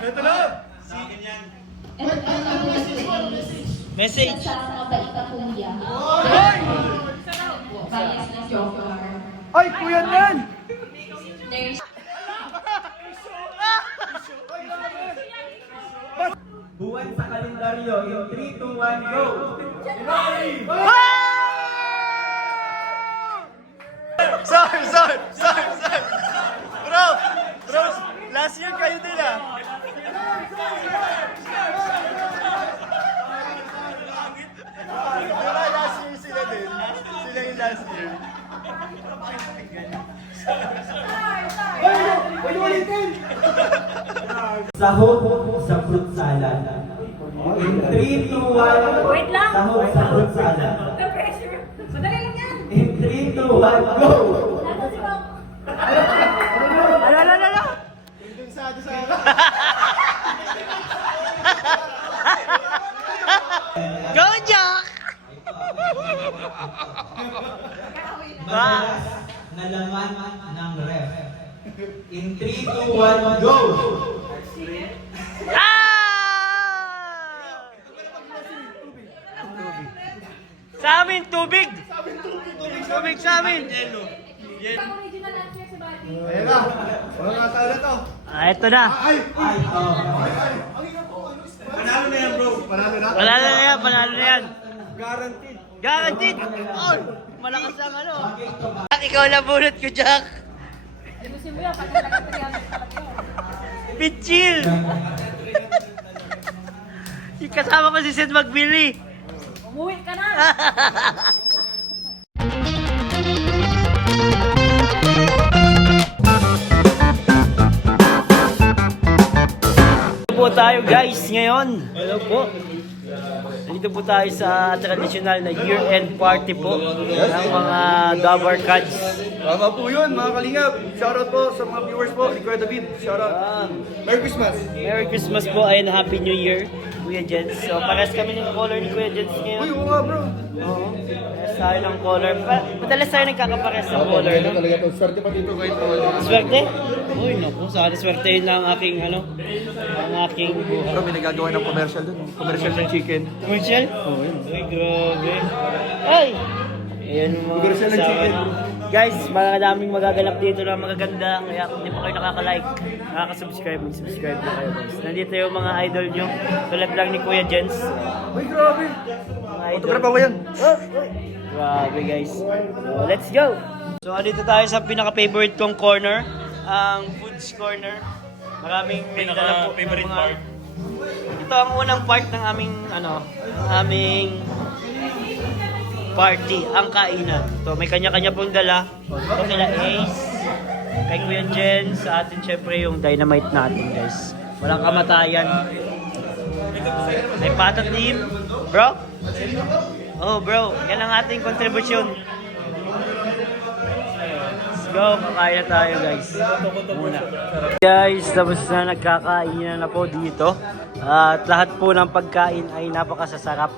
Ito na! Message. Sa mabait na kuya. Bias na joker. Ay, kuya nan! There's Buwan sa kalendaryo in 3, 2, 1, go! Sir! Bro! Last year kayo din ah! Diba last year sila din? Sila yung last year. Sahog sa fruit salad. In 3, 2, 1, Wait lang. sahog sa fruit salad. The pressure. Madali lang yan. In 3, 2, 1, go! Nasa si Ma'am. Ala. Go, Jack! Madalas na laman ng ref. In 3, 2, 1, go! Ah! Sa amin, tubig! Tubig sa amin! Ang original answer si Buddy. Ayan na! Walang kata na to! Ah, ito na. Ay, oh. Panalo na yan, bro! Panalo na? Panalo na yan. Guaranteed! Guaranteed! Oh, malakas ang ano. Jack, ikaw na bunot ko, Jack. Ayusin mo yan. Pag talaga 300 talaga yun. Pitchill! Yung kasama ko si Sid Magbili. Umuwi ka na. Dito po tayo guys ngayon. Hello po. Dito po tayo sa traditional na year-end party po ng mga Dabar Cards. Tama po yun, mga kalingap! Shoutout po sa mga viewers po, ni Kuya David. Shoutout! Merry Christmas! Merry Christmas po and Happy New Year, Kuya Jens. So pares kami ng color ni Kuya Jens ngayon. Uy, oo nga bro! Oo. Pares tayo ng color. Madalas tayo nagkakapares ng color. No? Talaga to, swerte pa dito kahit Swerte? Uy, naku. Sana swerte yun ang aking, ang aking buhay. Bro, may nagagawa ng commercial dun. Commercial ng chicken. Commercial? Oo, yun. Uy, grabe. Ay! Ayan yung mga Commercial ng kasama. chicken. Guys, maraming magaganap dito na magaganda. Kaya kung di pa kayo nakaka-like, nakaka-subscribe, mag-subscribe na kayo guys. Nandito yung mga idol nyo. Tulad lang ni Kuya Jens. Uy, grabe! Mga idol. Autograph ako yan! Grabe guys. So, let's go! So, dito tayo sa pinaka-favorite kong corner. Ang foods corner. Maraming pinaka-favorite part. Ito ang unang part ng aming party, ang kainan. So, may kanya-kanya pong dala. Ito kila Ace, kay Kuya Jen, sa atin syempre yung dynamite natin guys. Walang kamatayan. May patat team. Bro? Oh bro, yan ang ating kontribusyon. Let's go, kakain na tayo guys. Muna. Guys, tapos na nagkakainan na po dito. At lahat po ng pagkain ay napakasasarap.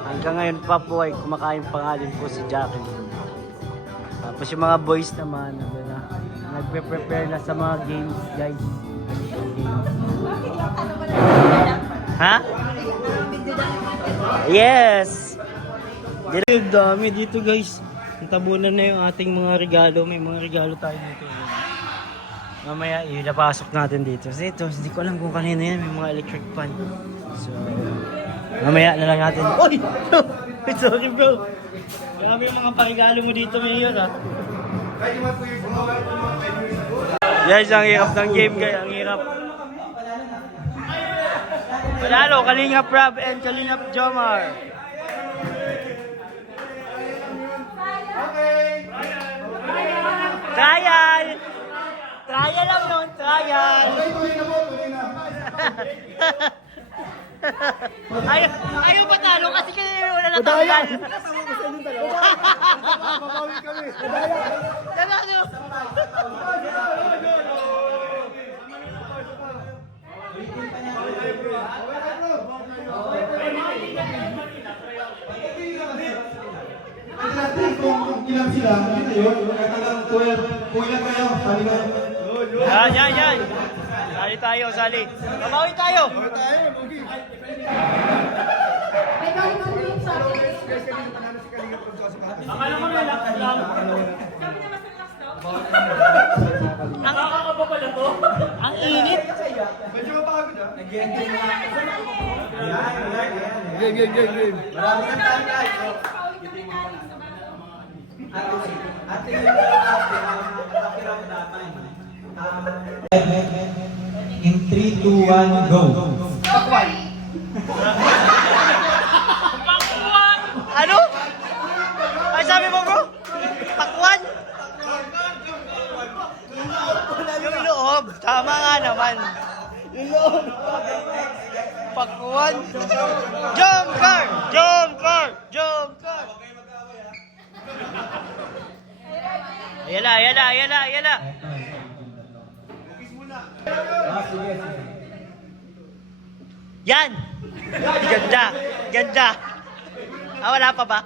Hanggang ngayon pa po ay kumakain pa nga din po si Jackie. Tapos yung mga boys naman, nagpe-prepare na sa mga games guys. Ha? Yes! Ang dami dito guys. Tabunan na yung ating mga regalo. May mga regalo tayo dito. Mamaya ilapasok natin dito. Kasi ito, hindi ko alam kung kanina yan. May mga electric fan. So, mamaya na lang natin. Oy! Sorry bro. Grabe yung mga pakigalo mo dito, Mayor ha. Guys, ang hirap ng game guys. Ang hirap. Panalo, Kalingap Rob and Kalingap Jomar. Trial! Trial lang yun, trial! ayaw patalo kasi kanina wala natanggal. Mabawi kami! Kung ilang sila, hindi yun. Kahit hanggang 12, kung ilang kayo, sabi ka. Yan. Sali tayo, sali. Mabawi tayo. Bawal tayo, Bogi. May galing sa group sa akin. Guys, kanina panalo si Kalinga Prab sa Patas. Akala ko relax lang. Sabi niya mas relax daw. Ang kakaba pala to. Ang init. Medyo mapagod ah. Game. Game. Marami kang time guys. At yung ate raw dapat. In 3, 2, 1, go. Ano? Ay, sabi mo bro? Pakwan? Yung loob. Tama nga naman. Yung loob. Pakwan. Jump car! Jump car! Jump car! Ayan na. Sige. Yan! Ganda. Ah, wala pa ba?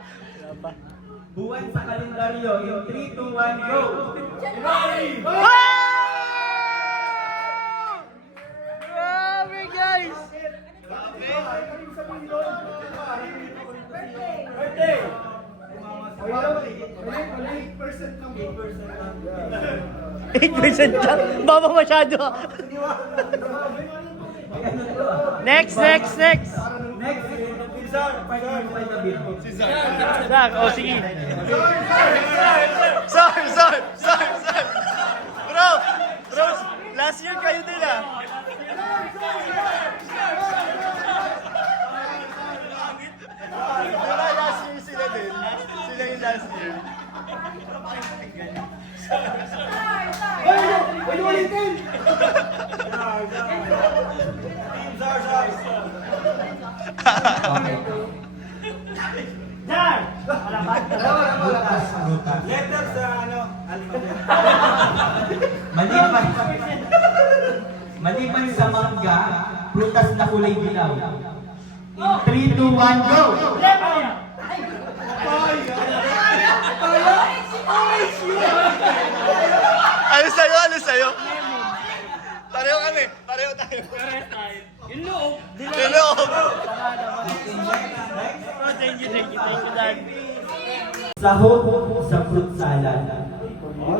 Buwan sa kalendaryo. In 3, 2, 1, go. Wow! Grabe guys! Birthday! 8% lang. Baba masyado. Next. Next, Zach, oh sige. Sir. Bro, last year kayo din ah. Diba last year sila din? Sila yung last year. Letter sa ano? Maliban sa mangga, prutas na kulay dilaw. In 3, 2, 1, go! Ano sa'yo? Pareho kami. Pareho tayo. Yung loob. Oh, thank you, Dad. Sahog sa fruit salad.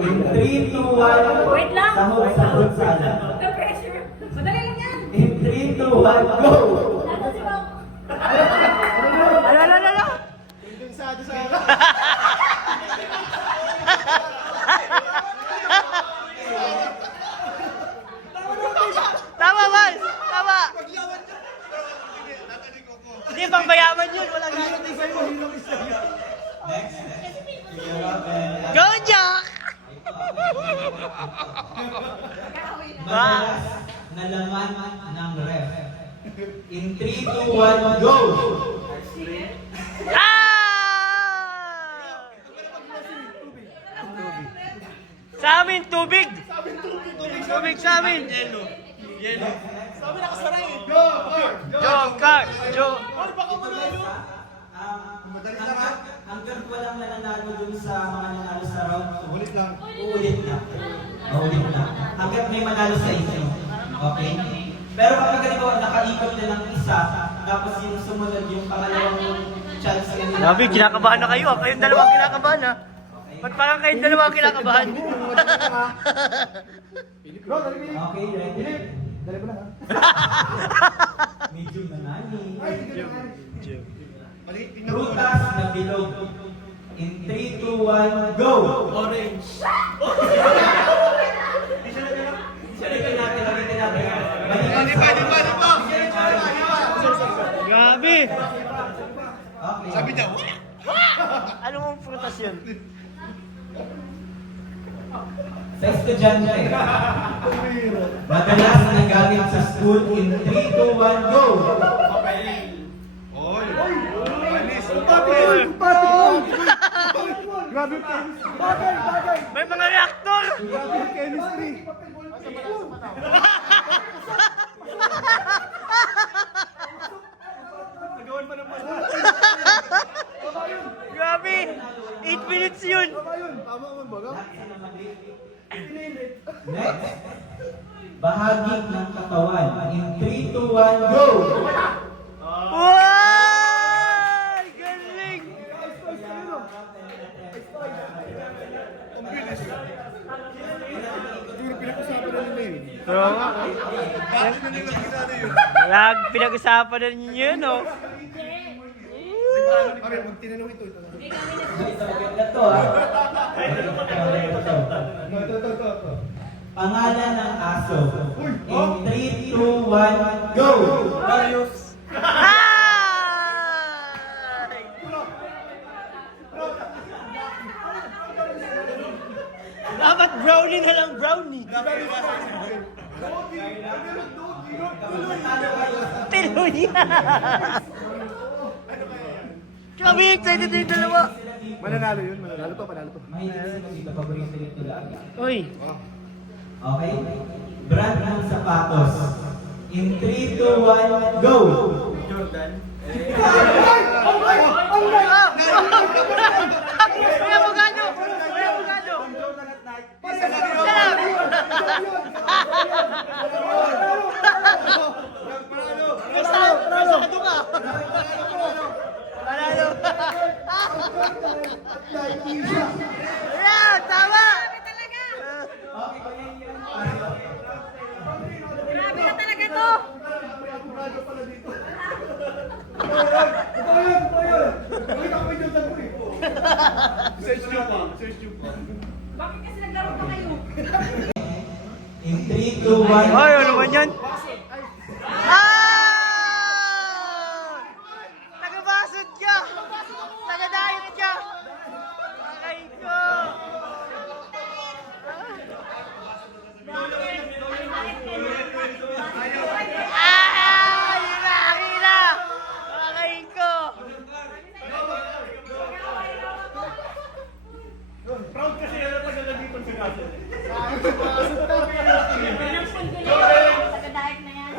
In 3, 2, 1, Wait lang. sahog sa fruit salad. The pressure. Madali lang yan. In 3, 2, 1, go! Nasa si Ma'am. Ano? Tama, Mas! Tama! Hindi, pang bayaman yun. Wala gagawin sa'yo. Go, Jack! Madalas na laman ng ref. In 3, 2, 1, go! Ah! Sa amin, tubig! Tubig sa amin! Yellow. Joke car! Hanggang walang nananalo dun sa mga nanalo sa round 2. Ulit lang. Uulit na. Hanggang may manalo sa inyo. Okay? Pero kapag ganito, nakaikot na ng isa, tapos yung sumunod yung pangalawang chance nila. Grabe, kinakabahan na kayo. Kayong dalawang kinakabahan ha. Ba't parang kayong dalawang kinakabahan? Bro, dali mo yun. Okay, ready? Dali mo lang ha. Medium na nani. Ay, hindi ka na. Maliit, tingnan mo. Prutas na bilog. In 3, 2, 1, go! Orange. Grabe! Okay. Sabi niya, Ano mong prutas yun? Sa estudyante, madalas nagamit sa school in 3, 2, 1, go! Oy! Anis! Pati! Grabe chemistry! Bagay! May mga reaktor! Grabe chemistry! Nagawan pa ng pala. Grabe! 8 minutes yun! Tama mo ba? Next, bahagi ng In 3, 2, 1, go! Wow! Galing! Oo nga. Pinag-usapan na ninyo yun, no? Ito ah. Pangalan ng aso. In 3, 2, 1, go! Marius. Ay! Dapat brownie na lang, brownie. Tinuloy niya. Kami excited yung dalawa. Mananalo yun, mananalo to, panalo to. Mahilig sila dito, paborito dito lang. Uy. Okay? Brand ng sapatos. In 3, 2, 1, go! Jordan. Kuya Bugano! Kuya Bugano! Pasado ka! Panalo! Ayan! Tama! Grabe na talaga to! Bakit kasi naglaro pa kayo? In 3, 2, 1, Ay, ano naman yan? Tagabasod ka! Tagadayot ka! Aray ko! Ay! Nakakita! Aray ko! Proud kasi yan ang tagalagipon sa kaso. Tagadahit na yan.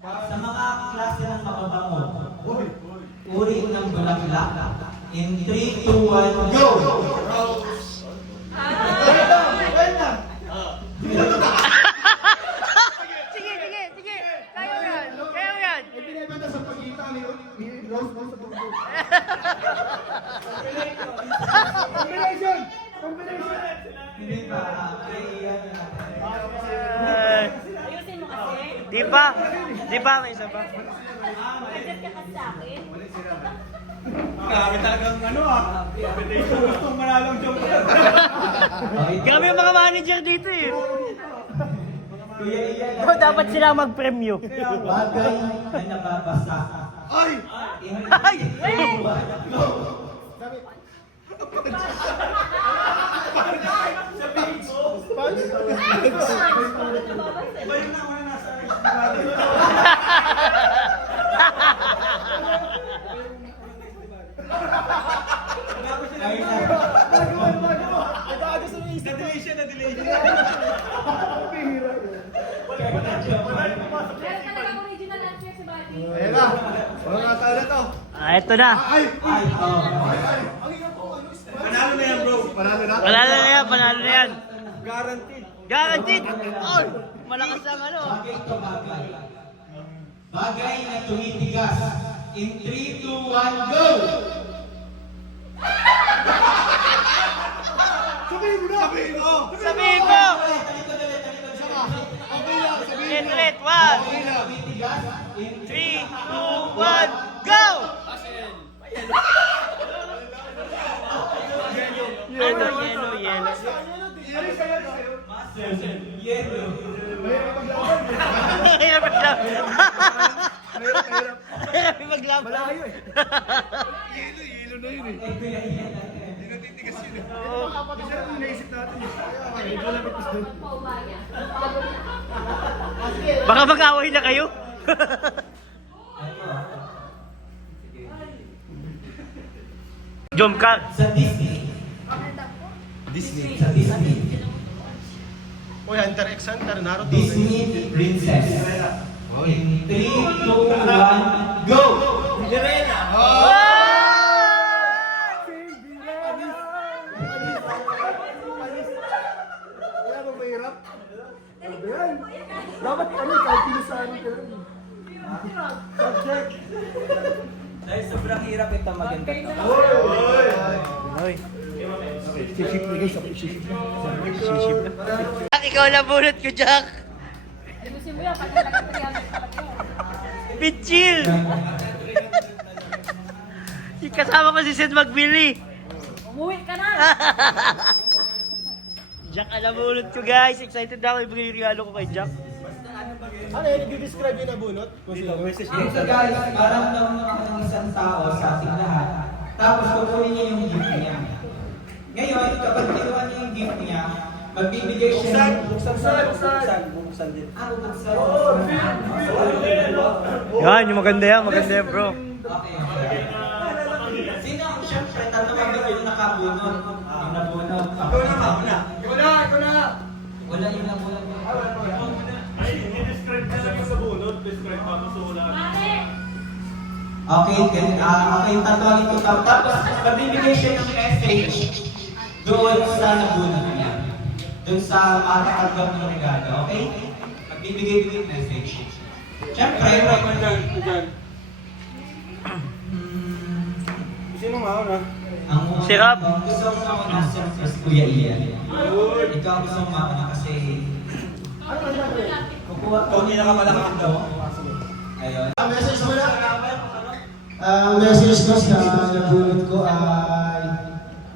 sa mga klase ng makabango. Uri ng bulaklak. In 3, 2, 1, go! Sige, sige, sige! Kaya mo yan! Kaya mo yan! Pinibenta sa pagitan ni Rose sa dugo. Combination! Combination! Hindi pa. Ayusin mo kasi. Di ba? Di ba? May isa pa? Agad ka kasi sa akin. Grabe talagang ano Gustong manalong joke. Grabe yung mga manager dito eh. Kuya Ian, Oh, dapat sila mag-premyo. bagay na nababasa. Ay! In Ay! 3, 2, 1, go! Meron talagang original answer si Buddy. Ayan na! Mga tala to! Ah, eto na. Ay! Ay, oh. Panalo na yan bro! Panalo na? Panalo na yan, panalo na yan. Guaranteed! Guaranteed! Oh, malakas ang ano. Bagay to bagay. Bagay na tumitigas. In 3, 2, 1, go! Sabihin mo na! Sabihin mo! Sabihin mo! Sabihin na! Ulit, 1, Tumitigas. In 3, 2, 1, go! Yellow, yellow, yellow. yellow. Hirap maglaban. Mahirap, mahirap. Hirap maglaban. Malayo eh. Yelo na yun eh. Hindi natitigas yun eh. Kasi ano yung naisip natin eh. Medyo lapit doon. Baka mag-away na kayo. Jump cut. Sa Disney. Sa Disney. Uy, Hunter x Hunter, Naruto. Disney Princess. In 3, 2, 1, go! Jack. Ano ba yan? Dapat kami, kahit pinusahan ka lang. Subject. Dahil sobrang hirap ito maganda to. Hoy. Shiship na guys, ako shiship na. Sisip na. Jack, ikaw na bunot ko, Jack. Ayusin mo yan, pag talaga 300 talaga yun. Pichil! Kasama ko si Sid magbili. Umuwi ka na! Jack, alam mo ulit ko guys. Excited na ako ibigay yung regalo ko kay Jack. Ano yun, i-describe yung nabunot? Message So guys, parang lang ako ng isang tao sa ating lahat. Tapos kukunin niya yung gift niya. Ngayon, kapag kinuha niya yung gift niya, magbibigay siya ng... Buksan din. Buksan. Yan, yung maganda yan bro. Okay. Sino ang siyempre tatawagan yung nakabunot? Yung nabunot. Ikaw na! Wala yung nabunot. I-describe na lang yung sa bunot. Describe pa, gusto ko lang. Okay, tatawagin ko ito. Tapos, magbibigay siya ng message doon sa nabunot niya. Doon sa matatanggap ng regalo, okay? Magbibigay din yung message. Siyempre, Sino mauna? ang Si Rob. gusto ko mauna sa Kuya Ian. Ikaw ang gusto mo mauna kasi kukuha. Okay na ka pala daw. Ayun. Message mo na. Ang message ko sa nabunot ko ay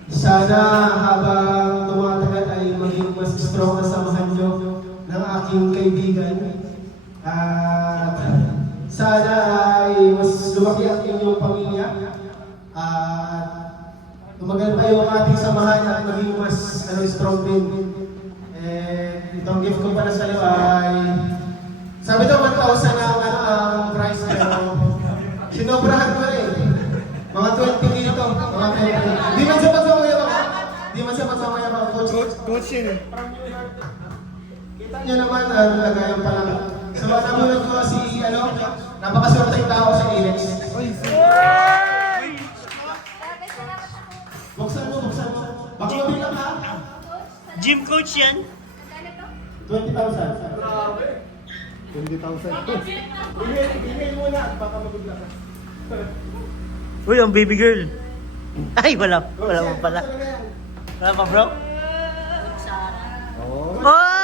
sana habang tumatagal ay maging mas strong na samahan nyo ng aking kaibigan. At sana ay mas lumaki ang inyong pamilya. At tumagal pa yung ating samahan at maging mas strong din. Itong gift ko pala sa iyo ay sabi daw 1,000 ang price pero sinobrahan ko rin. Mga 20 dito. Mga 20. Di man sapat sa mga yaman. Di man sapat sa mga yaman. Coach yun eh. Kita nyo naman, lagayan pa lang. So, nabunod ko si, napakaswerte yung tao sa Ilex. Buksan mo. Baka mabilang ka. Gym coach yan. 20,000. Grabe. 20,000. Email muna at baka mabigla ka. Uy, ang baby girl. Ay, wala pa pala. Wala pa bro? Oo. Oy!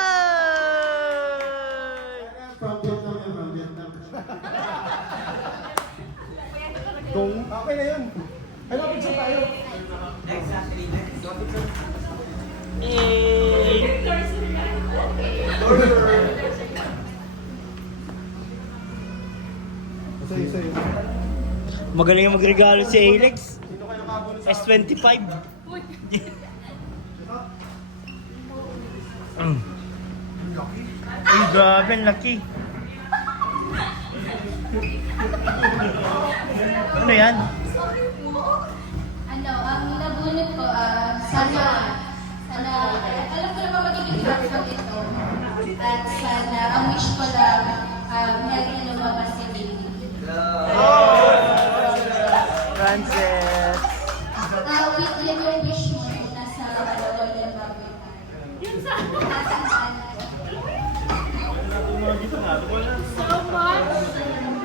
From Vietnam. Gong. Okay na yun. Hello, picture tayo. Exactly. Eh. Sa'yo. Magaling ang magregalo si Alex. S25. Ay, grabe, ang laki. Ano yan? Ang nabunot ko, sana, alam ko na ba magiging platform ito. At sana, ang wish ko lang, healthy na lumabas si baby. Frances. Yan yung wish mo, nasa Golden Bubble. Yun sa... Nasa So much!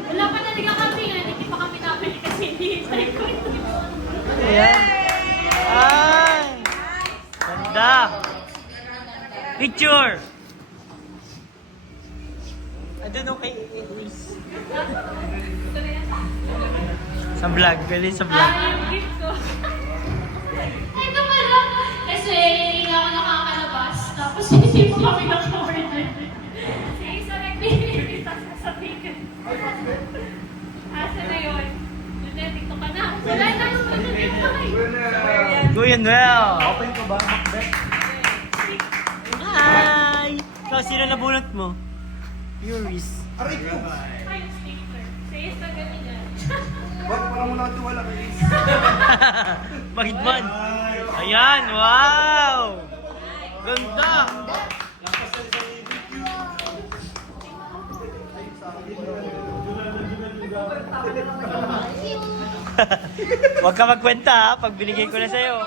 Wala pa talaga kami yan. Hindi pa kami nabili kasi hindi ko ito. Ayan. Ay! Ganda! Picture! Andun okay, Luis. Sa vlog, pwede sa vlog. Yung gift ko. Ito pala. Kasi hindi ako nakakalabas. Tapos hindi mo kami naka-order. Si isa nagbibili sa sasabihin. Asa na yun? Yun na, TikTok ka na. Wala na yung pagkakas. Kuya Noel! Open ko ba? Macbeth? Hi! Ikaw, sino nabunot mo? Puris. Aray ko! Ay, sticker. Sa isa ganyan. Ba't parang wala tiwala kay Ace? Magidman. Ayan, wow! Ganda! Huwag ka magkwenta ha, pag binigay ko na sa'yo.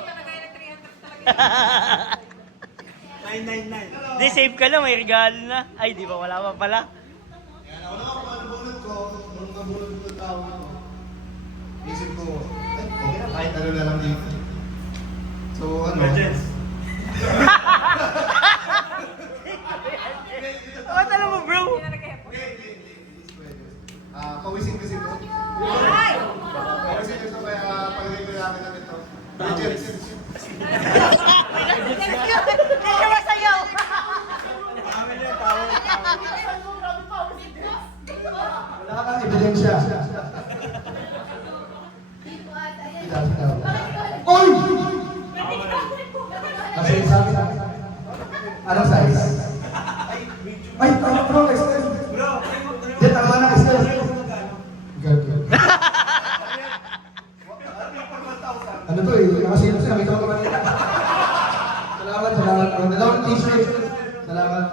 Di, save ka lang, may regalo na. Ay, di ba, wala pa pala. Yan, ako naman kung ano bunot ko, nung nabunot ko yung tao ko. Isip ko, ay, okay na, kahit ano na lang dito. So, ano? Oh, tala mo, bro. Pawisin kasi ito. Pawisin ito kaya pagdating ko namin natin ito. Legends. Wala kang ebidensya. Oy! Kasi sabi na. Anong size? Ay, bro, extend. Yan, tama na, extend. Good. Ano to eh, nakasilip siya, nakita ko naman nila. Salamat. Dalawang t-shirt. Salamat.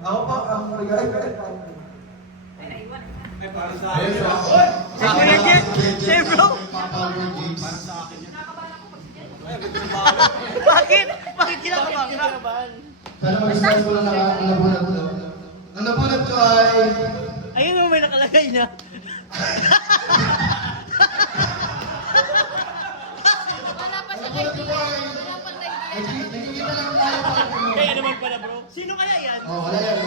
Ako pa, ang regalo. Si Kuya Jet. Si bro. Bakit? Bakit kinakabahan? Sana mag-start ko lang ang nabunot ko. Ang nabunot ko ay... Ayun mo, may nakalagay na. Wala pa siya kay Wala pa Nagkikita lang tayo pa. Kaya naman pala, bro. Sino kaya yan? Oh, wala yan.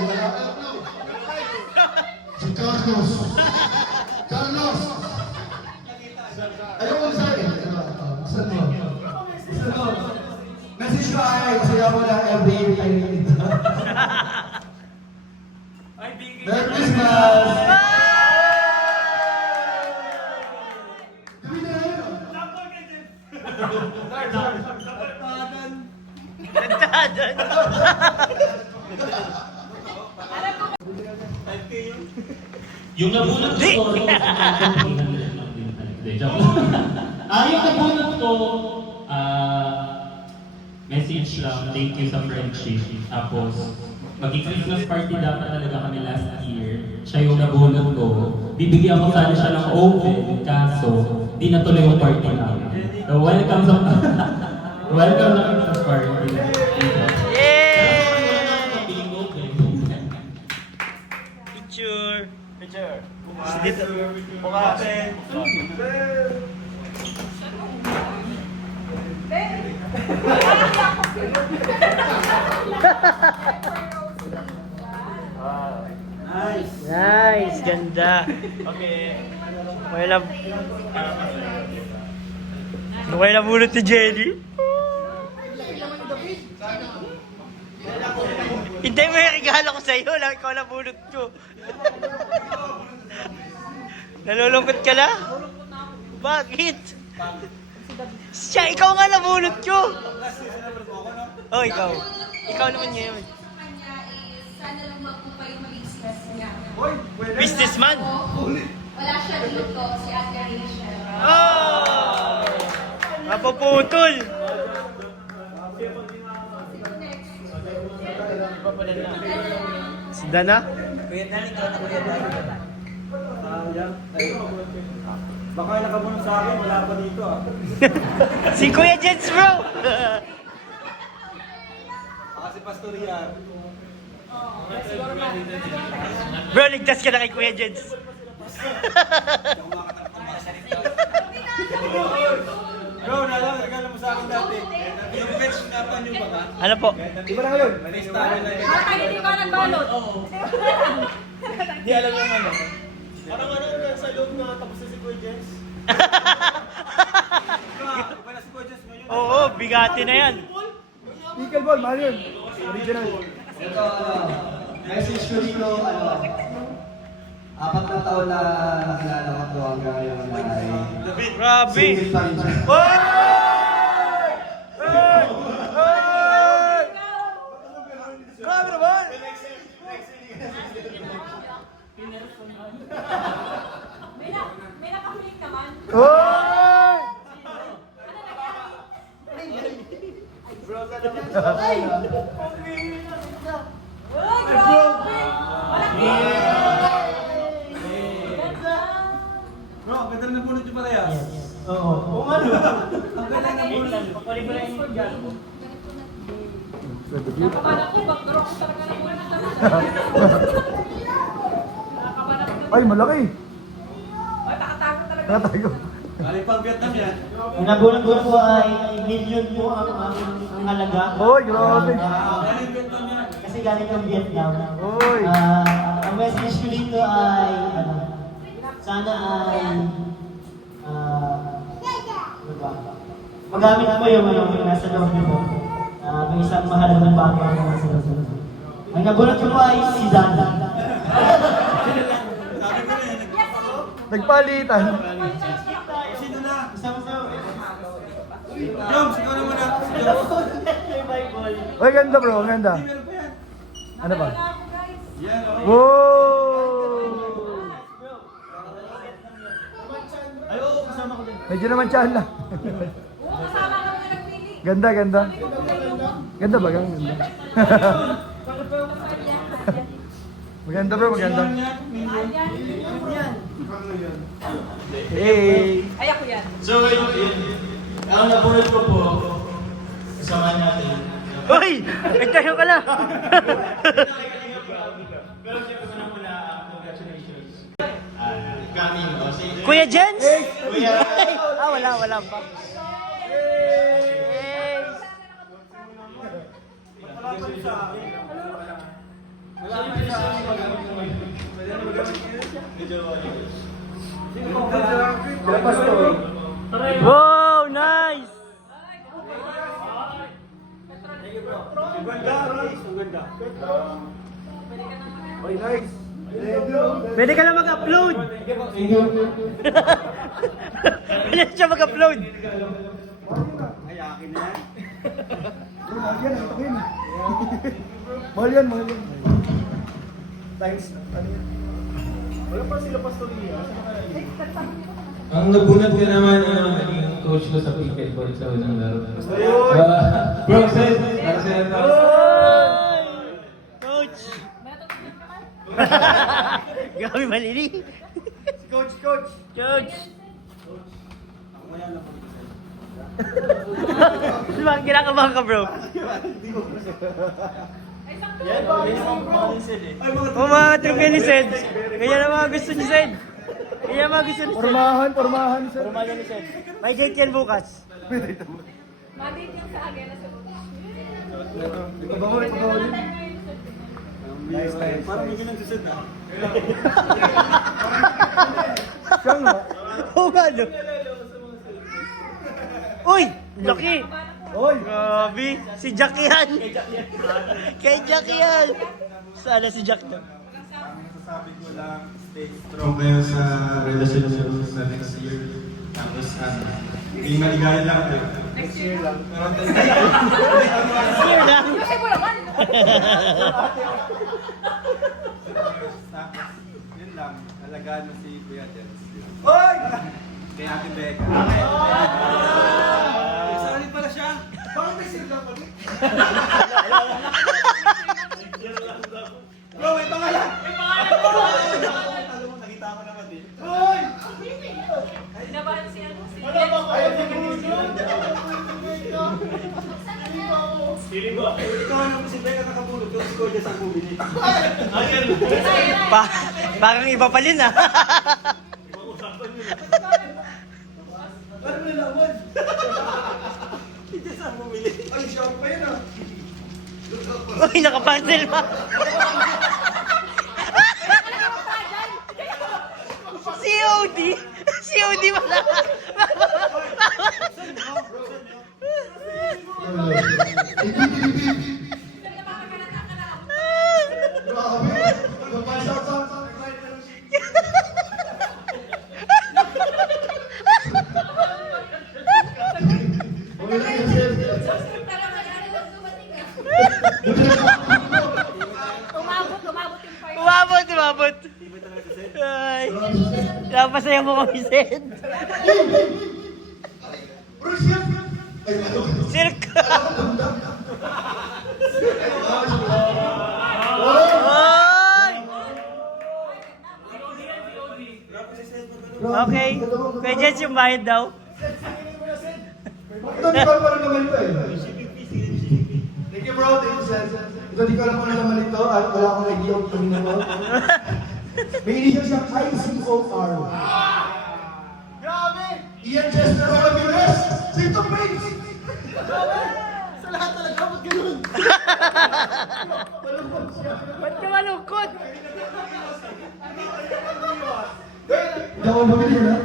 Si Carlos. Ayoko sa akin. Saan mo? Message ko ay masaya mo na every year tayo dito. Merry Christmas! Gawin na yun! Nagdadan. Yung nabunot ko, yung nabunot ko, message lang, thank you sa friendship. Tapos, mag-Christmas party dapat talaga kami last year. Siya yung nabunot ko. Bibigyan ko sana siya ng oven, kaso, di natuloy yung party namin. So, welcome sa party. Yay! Picture. Dito. Nice, ganda. Okay. May nabulot ni Jenny. Hindi, may regalo ko sa'yo. Ikaw nabulot ko. Nalulungkot ka na? Bakit? Siya, ikaw nga nabulot ko. Oh, ikaw. Ikaw naman ngayon. Sa kanya is sana lang magpupay yung business niya. Businessman? Wala siya dito, si Ate Rachel. Oh! Mapuputol. Si Dana? Baka nakabunod sa akin, wala pa dito ah. Si Kuya Jets, bro! Kasi Pastor Ian. Bro, ligtas ka na kay Kuya Jets. Bro, nalang, regalo mo sa akin dati. Yung bench na pa nyo ba ka? Ano po? Di ba na ngayon? Manis tayo na yun. Hindi ka nagbalot. Di alam yung ano. Parang ano yan sa loob na tapos na si Kuya Jens. Iba na si Kuya Jens ngayon. Oo, bigati na yan. Nickel ball, mahal yun. Original. Ito, message ko dito, 4 na taon na nakilala ko ito hanggang ngayon ay Grabe! single pa rin siya. Hoy! Hoy! Hoy! Grabe naman! May nakapilik naman. Hoy! Uy, grabe! Bro, better na punot yung parehas. Oo. Ang ganda ng punot. Ay, malaki. Nakatago. Ang nabunan ko po ay million po ang halaga. Oy, grabe. Kasi galing ng Vietnam. Oy. Ang message ko dito ay, sana ay, ano ba? Magamit mo yung nasa loob niyo po. May isang mahalagang bagay na nasa loob niyo. Ang nabunan ko po ay si Dana. Nagpalitan. Oy, ganda bro, ang ganda. Ano ba? Wow! Medyo naman tiyan lang. Ganda, ganda. Ganda ba? Ganda. Maganda bro, maganda. Hey! So, yun. Ang nabunan ko po, kasama natin. Hoy! Nagtayo ka na! Pero siyempre ko muna, congratulations. Coming, say Kuya Jens? Kuya. Wala pa. Wow, nice! Oy, nice! Pwede ka lang mag-upload! Pwede siya mag-upload! Mahal yan, ito yun. Mahal yan, mahal yan. Thanks. Ano yan? Wala pa sila pastorya. Ang nabunot ko naman yung coach ko sa pickleball sa unang laro. Bro, Seth! Coach! Grabe malili! Coach, coach! Coach! Bakit kinakabahan ka, bro? O mga trivia ni Sed. Kaya na mga gusto ni Sed. Kaya mga gusto ni Sed. Pormahan, sir. Formahan ni Sed. May gate yan bukas. Madit yung sa akin na sa Ito ba mo? Ito ba mo? Nice, nice. Parang hindi nang susad na. Siya nga. Oo nga, no? Uy! Laki! Oy! Grabe! Si Jack yan! Kay Jack yan! Sana si Jack na. Sabi ko lang, stay strong kayo sa relasyon nyo sa next year. Tapos, hindi maligaya lang kayo. Next year lang. Here lang! Kasi mo naman! Tapos, yun lang. Alagaan mo si Kuya Jens. Oy! Kay Ate Becca. Sali pala siya. Bakit may sir lang pala? Bro, may pangalan! May pangalan po! Alam mo, nakita ko naman din. Hoy! Nabahan si ano? Si Wala ba kayo sa ikaw ano si Becca nakabulog yung score niya sa bumili. Parang iba pa rin ah. Ano mo nalaman? Hindi sa bumili. Ay, siya pa yun ah. Uy, nakaparcel pa. COD! COD pala. umabot yung part. Umabot. Ay. Napasaya mo kami, Sed. Silk. Oy! Okay. Kuya Jens yung bayad daw. Ito, di ba parang naman ito eh? Thank you, you bro, thank you sir. Ito di ko alam kung ano naman ito, at wala akong idea kung tumingin mo. May initial siyang ICOR. Grabe! Ian Chester Ramirez! Sito Page! Sa lahat talaga, ba't ganun? Ba't ka malungkot? Hindi ako bumili na.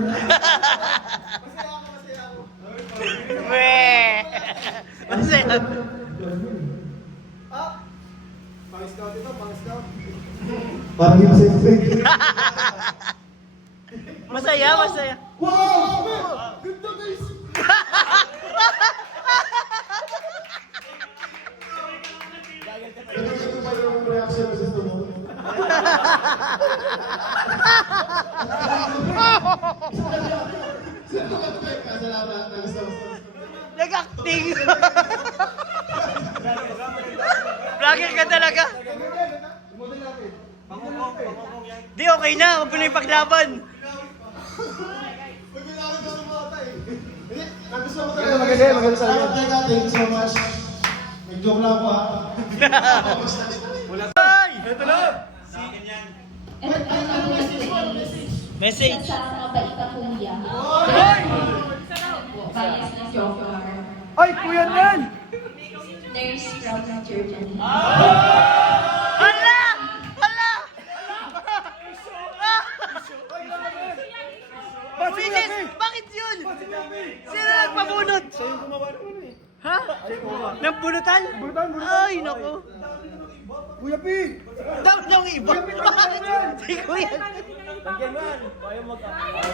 Weh! Masaya. Pang-scout ito, pang-scout. Parang yung same thing. Masaya, masaya. Wow! Ganda guys! Ito ba yung reaction sa gusto mo? Salamat, gusto mo. Nag-acting. Vlogger ka talaga. Model natin. Di, okay na. Huwag mo na yung paglaban. Pag may nakit gusto mo ata eh. Hindi, gusto mo talaga. Maganda sa iyo. Thank you so much. Nag-joke lang ako ha. Ay! Ito ang Message. sa mga baita kuya. Bias na joker. Ay, kuya nan! Nurse from Germany. Hala! Hala! Winis! Bakit yun? Sino nagpabunot? Ha? Nagbunutan? Ay, naku. Kuya P! Dami niyang iba. Bakit? Di ko yan.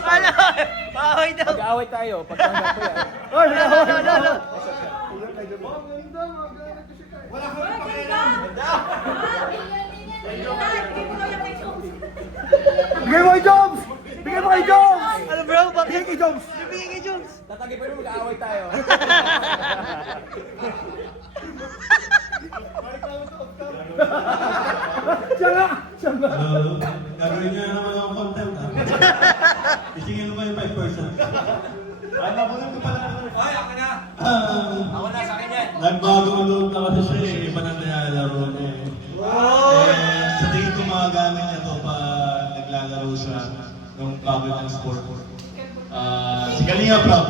Ano? Bahoy daw. Mag-aaway tayo pag tanggap ko yan. Oh, no. Wala ka rin pakialam. Bigay mo kay Jobs! Bigay mo kay Jobs! Ano bro? Bakit? Bigay kay Jobs! Bibigyan kay Jones. Tatagay pa rin mag-aaway tayo. Siya nga! Gagawin niya naman ang content ha. Isingin mo ba yung 5%? Ay, nabunod ko pala. Ay, ako na! Ako na, sa akin yan. Nagbago ang loob na kasi siya eh. Iba na nilalaro niya eh. Sa tingin ko magagamit niya to pag naglalaro siya nung bago ng sport. Si Kalinga Prab.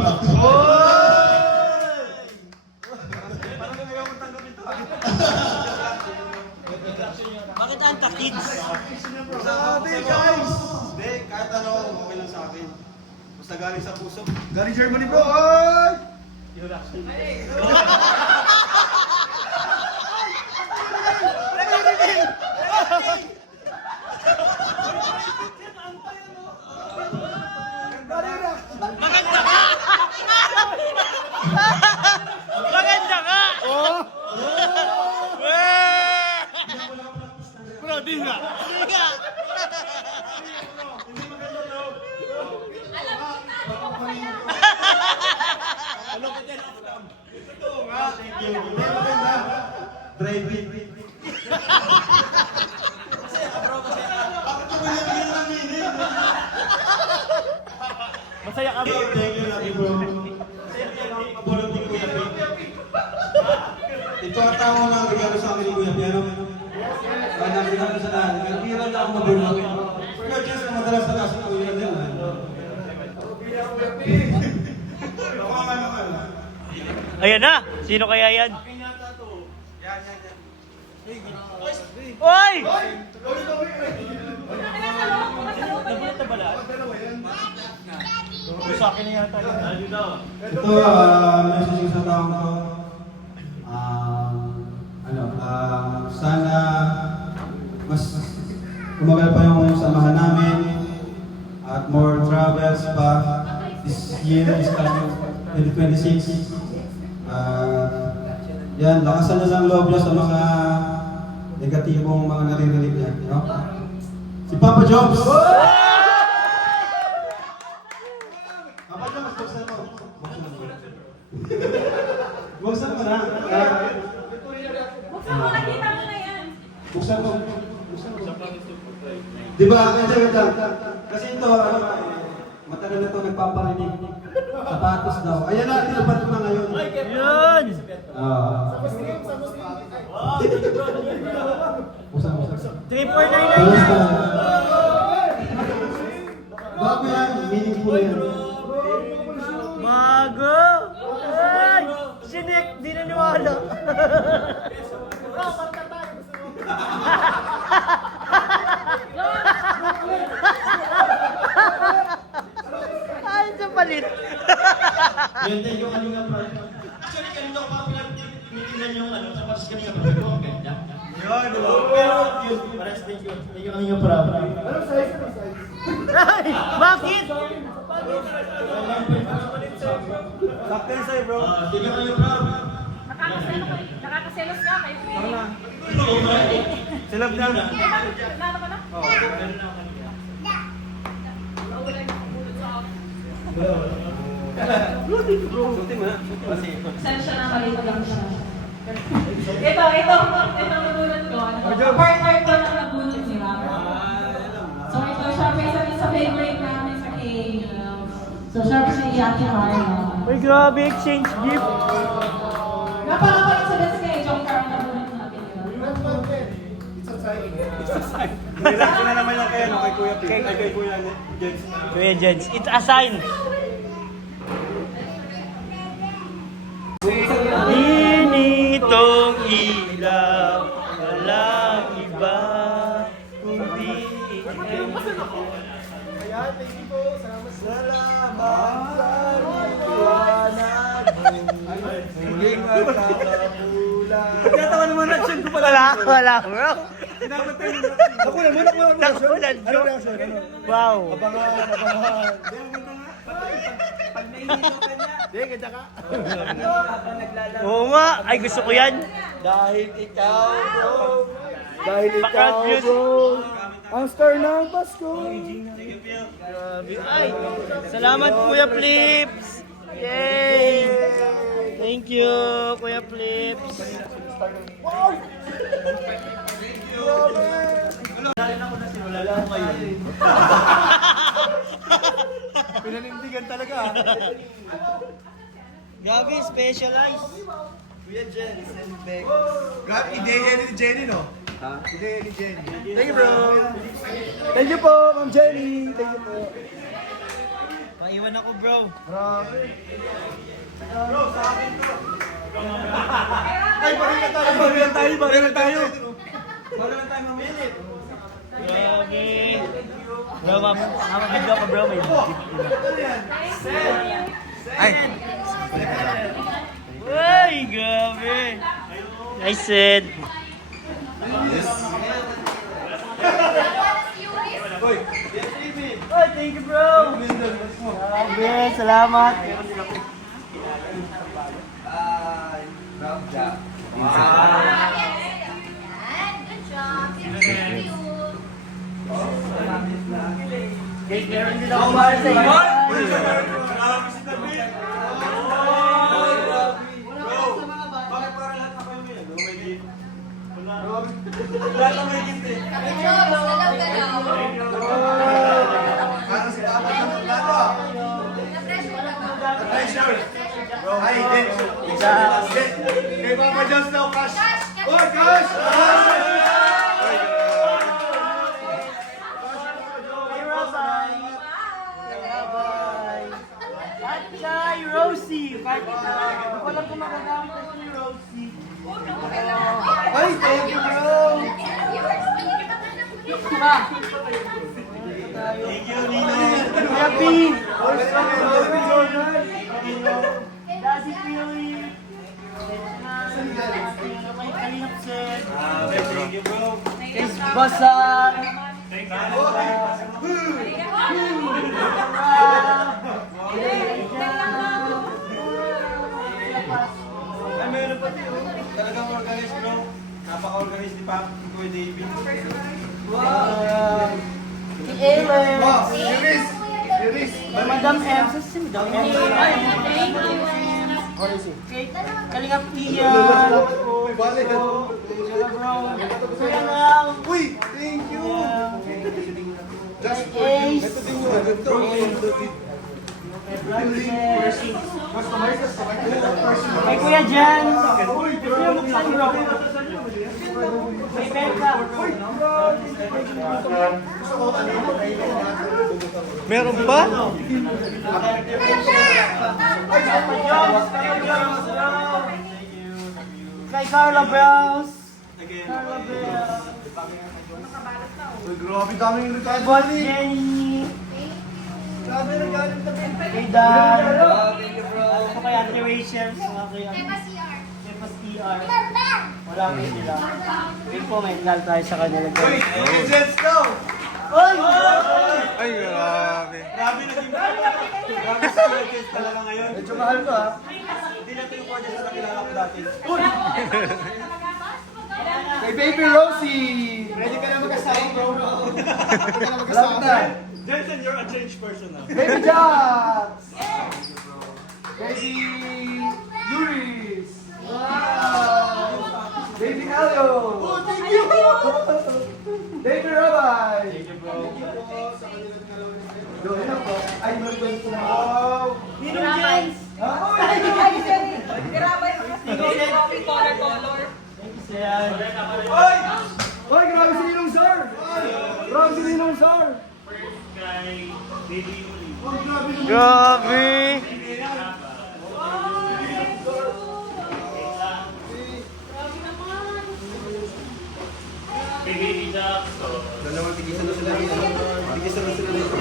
Bakit anti-kids? Sabi guys! Hindi, kahit ano, okay lang sa akin. Basta galing sa puso. Galing Germany bro! Ay! Maganda ka! Maganda ka! Weh! Bro, di nga. Di nga. Alam mo, talo ko pala. Drive-in. Masaya ka ba? Thank you, Lucky Bro. Kabulog ni Kuya P. Ito ang tao ng regalo sa akin ni Kuya P. Ano? Kaya regalo sa lahat. Nagpira na ako mabulog. Pero just na madalas na kasi Kuya din. Ako ang ano ka. Ayan na! Sino kaya yan? Oy! Sa akin na yata yun. Ito, message sa taong ko. Sana mas umagal pa yung samahan namin at more travels pa this year is coming 2026. Yan, lakasan niya lang loob niya sa mga negatibong mga naririnig niya. No? Si Papa Jobs! Papa Jobs, buksan mo. Buksan mo na. Buksan mo, nakita mo na yan. Buksan mo. Di ba? Kasi ito, matagal na ito nagpaparinig. Sapatos daw. Ayan na, tinapad ko na ngayon. Yun! Kamusta? Bago yan, meaningful yan. Bago! Ay! Sinek! Di naniwala! Ay, sa palit! Ganda yung kanina bro. Actually, kanina ko pa pinag-mitigan yung ano, sa pasis kanina bro. Ito ang ganda. Yun, di ba? Pero, yun, pares thank you. Thank you kanina bro. Ay! Bakit? Sakto yun sa'yo, bro. Thank you kanina bro. Nakakaselos ka kayo. Silab na. Nano ka na? Pasensya na, malito lang siya. Ito nabunod ko. Partner to ng nabunod si Rob. So ito, siya sa favorite namin sa K. So siya si Ate Marla. Uy, grabe, exchange gift! Napaka-coincidence kayo, joke car ang nabunod natin. Relax na naman yan kayo, no? Kay Kuya P. Kay Kuya Jens. Kuya Jens, it's a sign! Initong ilaw, walang iba, kundi Ayan, thank you po. Salamat sa liwanag mo. Hinging at nakamulan. Tatawa naman reaction ko pala. wala, bro! Nakulan mo, nakulan mo. Nakulan, Ano bro! reaction? Ano? Wow! Abangan. Hindi, ganda ka. Oo nga! Ay, gusto ko yan! Dahil ikaw, bro. Dahil Background ikaw, music. bro. Ang star ng Pasko. Grabe. Ay! Salamat, Kuya Flips! Yay! Thank you, Kuya Flips! Pinanindigan talaga. Gabi, specialized! Kuya Jens and Beck. God, ideya ni Jenny, no? Ha? Ideya ni Jenny. Thank you, bro. Thank you po, Ma'am Jenny. Thank you po. Maiwan ako, bro. Bro, sa akin to. Ay, barilan tayo. Barilan tayo. Barilan tayo, mamilit. Grabe! Bro, mapapidyo ko, bro. May Ay. Uy, grabe! I said. Hoy. Oh, thank you, bro! Grabe, salamat! Good job. Thank you. Guys, meron din ako para sa inyo. Bakit para lahat na kayo may ano? May gift? Lahat na may gift eh. Good job. Galaw-galaw. Parang si Papa sa plato. Na-pressure lang ako. Pressure. Bro, hi, Jen. Kay Papa Jones daw, cash. Oy, cash! At kay Rosie! Walang kumakagama kay Rosie. Ay, thank you, bro. Thank you, Nino. Happy! Daddy Philly. Kay Kalingap Sen. Thank you, bro. Kay Basang. Ay, meron pati, oh. Talagang organized, bro. Napaka-organized ni Papa, ni Kuya David. Si Ellen. Wow, Iris! Iris! Madam M. Si Madam M. Kay Kalingap Ian. Uy, balik. Bro. Kuya lang. Uy, thank you. Just for Ace. you. Ito din mo. Ito. Customize ka sa kanya. Kay Kuya Jan. Uy, bro. Buksan, bro. Meron pa? Kay Carla Bells. Uy, grabe daming Kay regalo. Boss Jenny. Grabe regalo na Kay Dan. Ako kay Ate Rachel. Mga kay Pepas ER. Wala kayo sila. Wait po, may lal tayo sa kanila. Uy, let's go! Oy! Ay, grabe. Grabe sa kids talaga ngayon. Medyo mahal to ha. Hindi natin yung pwede sa nakilala ko dati. Kay Baby Rosie! Ready ka na mag-asawa, bro? Ready ka na mag-asawa? Jensen, you're a changed person now. Baby Jax! Baby Luris! Wow! Baby Elio! Oh, thank you! Baby Rabbi! Thank you, bro. Doon na po. Ay, meron po. Wow! Ninong James! Oy! Oy, grabe si Ninong Sir! Grabe si Ninong Sir! Oh, grabe naman. Grabe. Dalawang tigisan na sila dito. Tigisan na sila dito.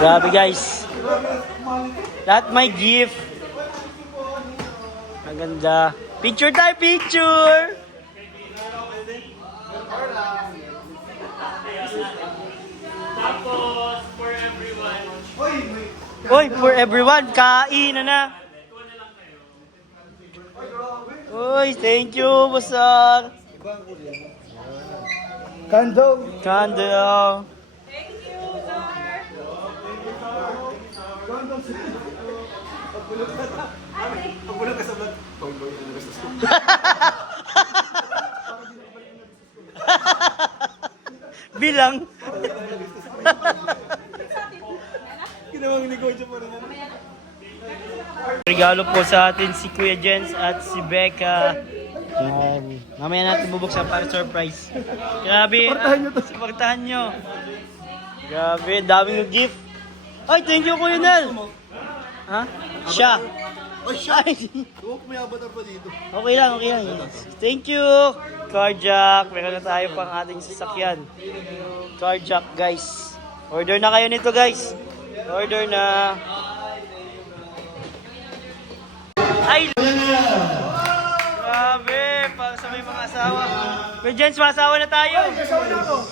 Grabe guys. Lahat may gift. Ang ganda. Picture tayo, picture! Tapos, for everyone, Uy, for everyone, kain na. Uy, thank you, Busang. Kando! Candle. Pagbulang ka sa vlog. Bilang. Ginawang negosyo pa rin. Regalo po sa atin si Kuya Jens at si Becca. Yan. Mamaya natin bubuksan para surprise. Grabe. Supportahan nyo. Grabe, daming gift. Ay, thank you Kuya Nel. Ha? Siya. Oh, shit! Huwag may avatar pa dito. Okay lang. Thank you. Carjack. Meron na tayo pang ating sasakyan. Carjack, guys. Order na kayo nito, guys. Order na. Ay! Grabe! Para sa may mga asawa. Kuya Jens, masawa na tayo. Masawa na ako.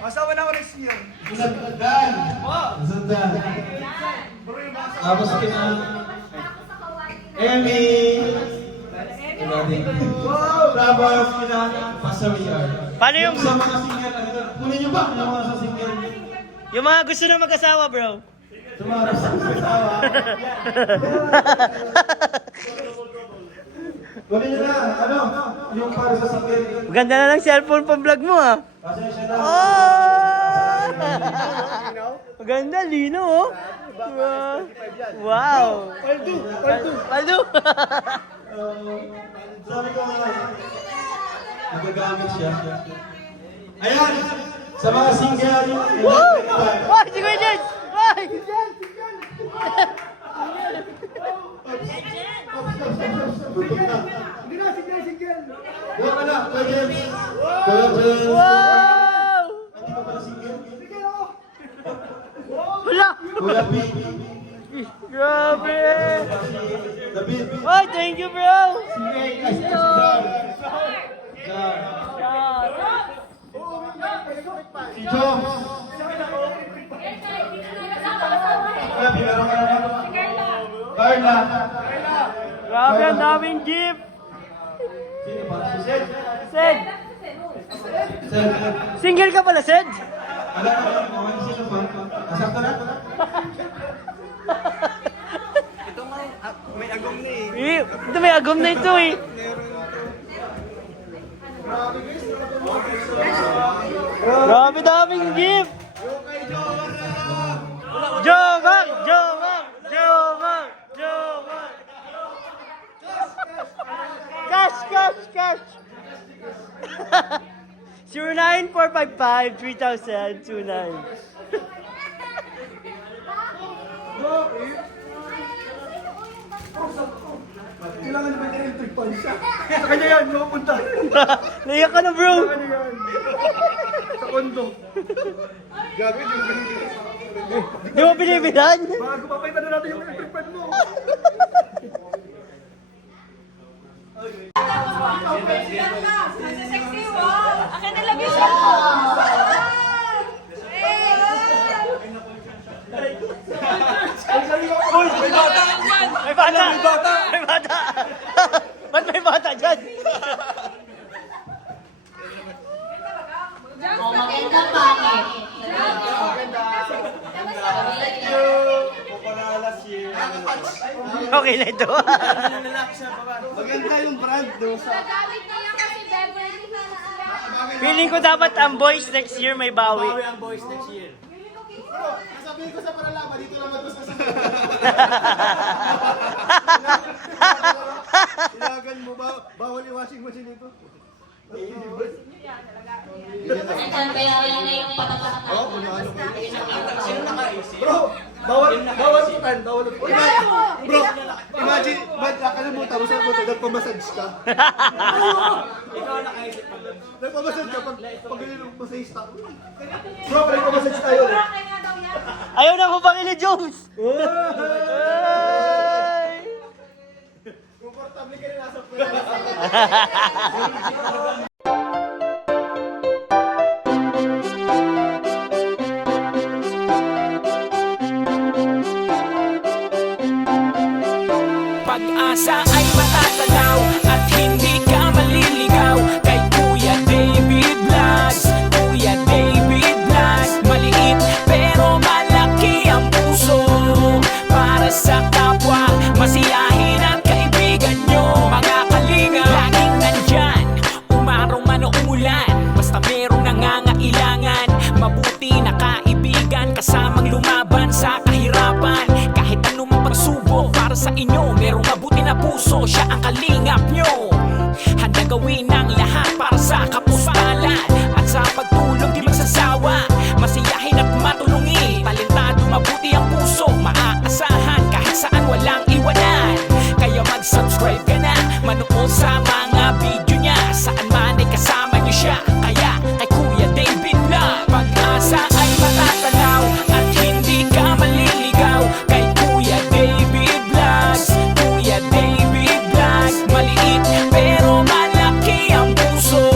Masawa na ako next year. Sundan! Sundan! Tapos kina... Emmy! Tapos kina... Pastor Yard. Paano yung... Sa mga single, kunin nyo ba? Yung mga sa single. Yung mga gusto na mag-asawa, bro. Tumarap sa asawa. Kunin nyo na, ano? Yung para sa single. Maganda na ng cellphone pang vlog mo, ah. Pasensya na. Oh! Maganda, lino, oh. Wow. Paldo. Sabi ko nga, nagagamit siya. Ayan! Sa mga single, Why, si Kuya Jens! Why? Hindi na, single. Kuya ka na, Kuya James. Kuya James. Wow! Hindi ka pala single? Wala! Kuya P. Grabe! David. Ay, thank you, bro! Si Joms. Kuya P, meron ka naman. Carla. Grabe, ang daming gift! Sino ba? Si Sed. Sed! Sed. Single ka pala, Sed? Alam ko lang, mga sino ba? Nasakta na? Ito may agom na ito, eh. Grabe, daming gift! Jomar! cash! 09455 3000 29. Kailangan ba niya yung tripod siya? Sa kanya yan, mapunta. Naiyak ka na, bro! Sa kanya yan. Sa kondo. Gabi, di mo binibigyan. Di mo binibilan? Bago papayta na natin yung tripod mo. Akin na lang yung siya. Uy! May bata! May bata! May bata! Ba't may bata dyan? Maganda pangit. Okay na ito. Maganda yung brand, no? Nagamit na yan kasi Beverly na naalala. Feeling ko dapat ang boys next year may bawi. ang boys next year. Sasabihin ko sa paralama, dito lang magbukas sa Ilagan mo ba? Bawal yung washing machine ito. Nandiyan kaya yan na yung patatak na. Bro, bawal utan, bawal utan. Bro, imagine, ba't nakalimutan mo sa moto, nagpamassage ka. Nagpamassage ka pag ganun massage ka. Bro, nagpamassage tayo ulit. Ayaw na ko pa kila Jones! Comfortable ka rin nasa Pag-asa ay matatanaw at hindi ka maliligaw kay Kuya David Vlogs. Kuya David Vlogs, maliit pero malaki ang puso para sa kapwa, masiyahin at kaibigan nyo. Mga kalinga, laging nandyan, umaraw man o umulan, basta merong nangangailangan. Mabuti na kaibigan, kasamang lumaban sa kahirapan. Kahit anumang pagsubok para sa inyo, merong mabuti na puso, siya ang kalingap nyo. Handa gawin ang lahat para sa kapustalan at sa pagtulong di magsasawa, masiyahin at matulungin. Talentado, mabuti ang puso, maaasahan kahit saan walang iwanan. Kaya mag-subscribe ka na, manood sa mga video niya, saan man ay kasama niyo siya. Kaya kay Kuya David Vlog, pag-asa ay matatanaw at hindi ka maliligaw kay Kuya David Vlogs. Kuya David Vlogs, maliit pero malaki ang puso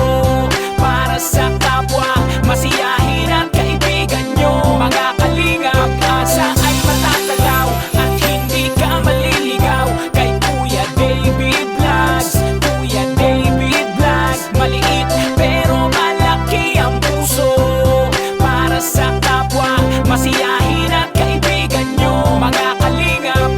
para sa kapwa, masiyahin at kaibigan nyo. Mga kalinga, pag-asa ay matatanaw at hindi ka maliligaw kay Kuya David Vlogs. Kuya David Vlogs, maliit pero malaki ang puso para sa kapwa, masiyahin at kaibigan nyo. Mga kalingap,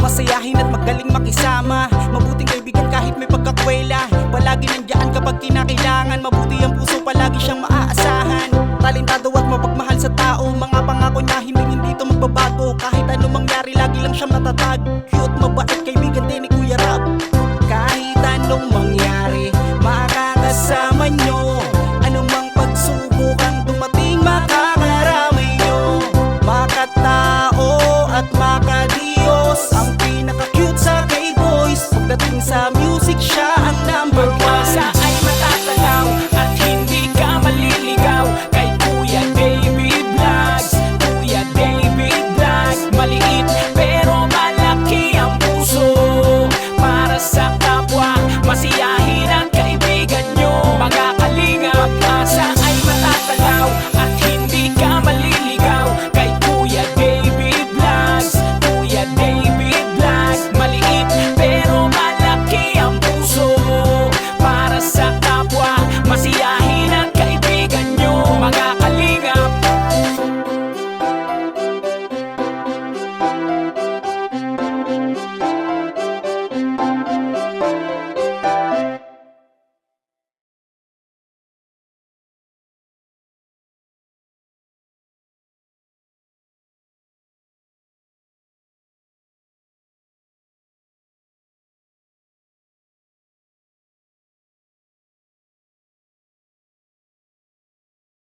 masayahin at magaling makisama, mabuting kaibigan kahit may pagkakwela. Palagi nandiyan kapag kinakailangan, mabuti ang puso, palagi siyang maaasahan. Talentado at mapagmahal sa tao, mga pangako niya hindi ito magbabago. Kahit anong mangyari, lagi lang siyang matatag. Cute,